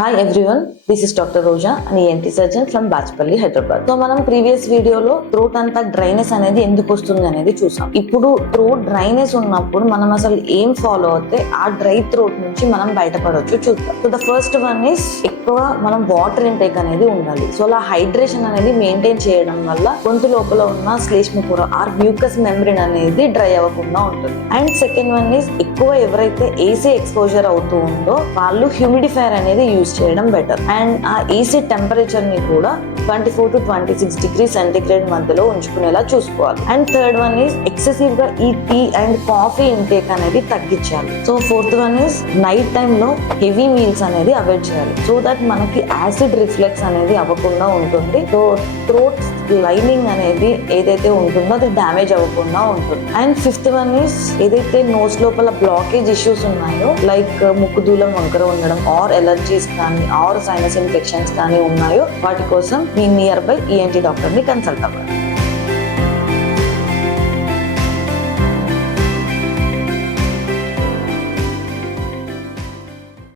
Hi everyone, this is Dr. Roja, an ENT surgeon from Bachpalli, Hyderabad. So మనం previous వీడియోలో throat అంతా dryness అనేది ఎందుకు వస్తుంది అనేది చూసాం. ఇప్పుడు థ్రోట్ డ్రైనెస్ ఉన్నప్పుడు మనం అసలు ఏం ఫాలో అవుతే ఆ డ్రై థ్రోట్ నుంచి మనం బయటపడవచ్చు చూద్దాం. So the first one is ఎక్కువ మనం వాటర్ ఇంటేక్ అనేది ఉండాలి. సో అలా హైడ్రేషన్ అనేది మెయింటైన్ చేయడం వల్ల గొంతు లోపల ఉన్న శ్లేష్మ పొర ఆర్ మ్యూకస్ మెంబ్రేన్ అనేది డ్రై అవ్వకుండా ఉంటుంది. అండ్ సెకండ్ వన్ ఇస్ ఎక్కువ ఎవరైతే ఏసీ ఎక్స్పోజర్ అవుతూ ఉందో వాళ్ళు హ్యూమిడిఫైర్ అనేది యూజ్ చేయడం బెటర్. అండ్ ఆ ఏసీ టెంపరేచర్ ని కూడా 24 to 26 degrees సెంటిగ్రేడ్ మధ్యలో ఉంచుకునేలా చూసుకోవాలి. And third one is excessive గా ఈ టీ అండ్ కాఫీ ఇంటేక్ అనేది తగ్గించాలి. So fourth one is night time లో హెవీ మీల్స్ అనేది అవాయిడ్ చేయాలి సో దట్ మనకి యాసిడ్ రిఫ్లెక్స్ అనేది అవ్వకుండా ఉంటుంది. సో థ్రోట్ లైనింగ్ అనేది ఏదైతే ఉంటుందో అది డ్యామేజ్ అవ్వకుండా ఉంటుంది. అండ్ ఫిఫ్త్ వన్ ఈస్ ఏదైతే నోస్ లోపల బ్లాకేజ్ ఇష్యూస్ ఉన్నాయో లైక్ ముక్కు దూలం వంకర ఉండడం ఆర్ ఎలర్జీస్ కానీ ఆర్ సైనస్ ఇన్ఫెక్షన్స్ కానీ ఉన్నాయో వాటి కోసం మీ నియర్ బై ఈఎన్టీ డాక్టర్ ని కన్సల్ట్ అవ్వాలి.